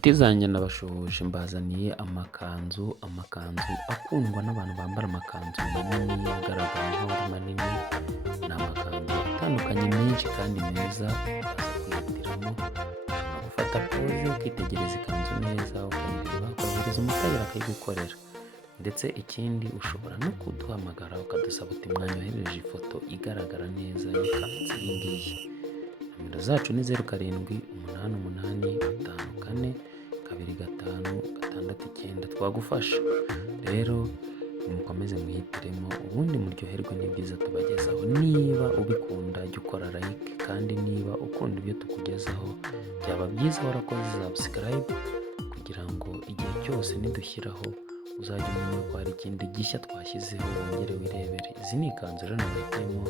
Nshuti zanjye ndabashuhuje, mbazaniye amakanzu akundwa n'abantu bambara amakanzu manini agaragara nk'aho ari manini. Ni amakanzu atandukanye menshi kandi meza, ukaza kwihitiramo, ushobora gufata pose ukitegereza ikanzu neza, ukayireba ukohereza umutayeri akayigukorera. Ndetse ikindi ushobora no kuduhamagara ukadusaba uti mwanyohereje ifoto igaragara neza y'ikanzu iyi ngiyi. Nomero zacu ni 0788542569 twagufasha. Rero mukomeze muhitiremo ubundi muryoherwe n'ibyiza tubagezaho. Niba ubikunda jya ukora like, kandi niba ukunda ibyo tukugezaho byaba byiza warakoze subscribe kugira ngo igihe cyose nidushyiraho uzajya umenya ko hari ikindi gishya twashyizeho wongere wirebere. Izi ni ikanzu rero nahitemo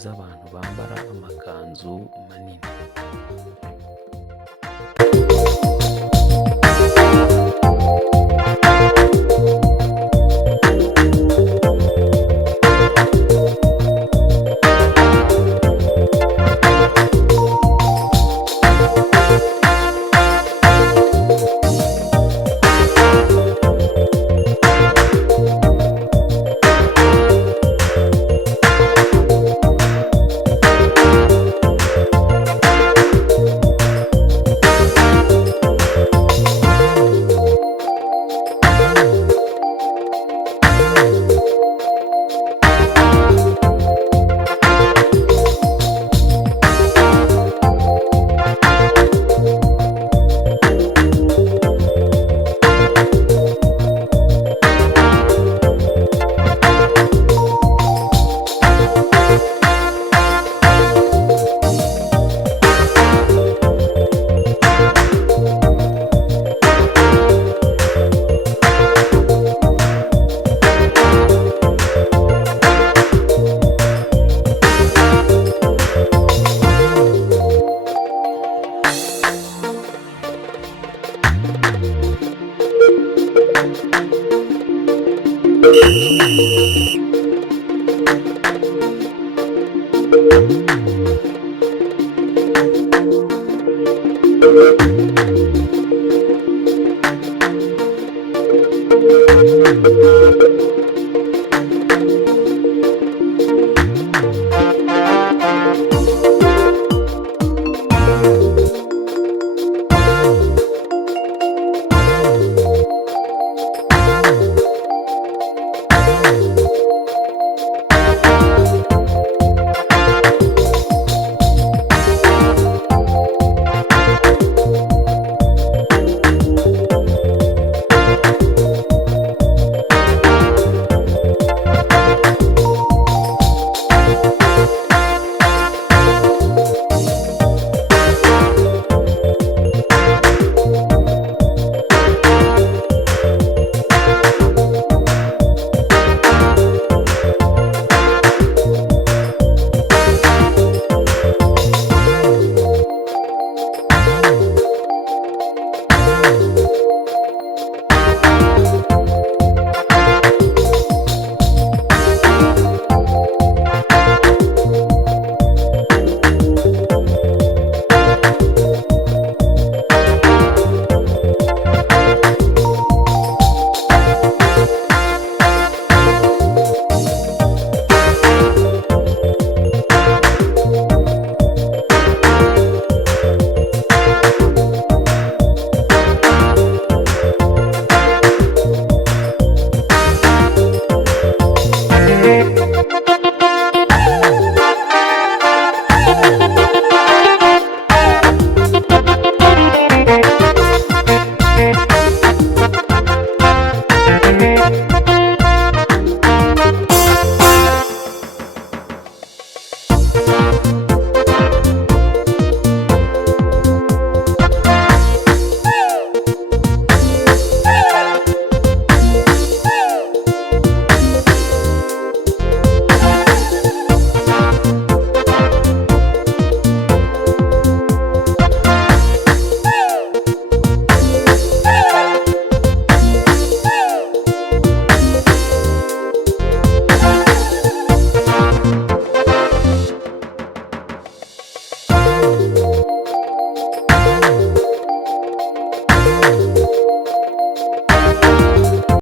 z'abantu bambara amakanzu manini.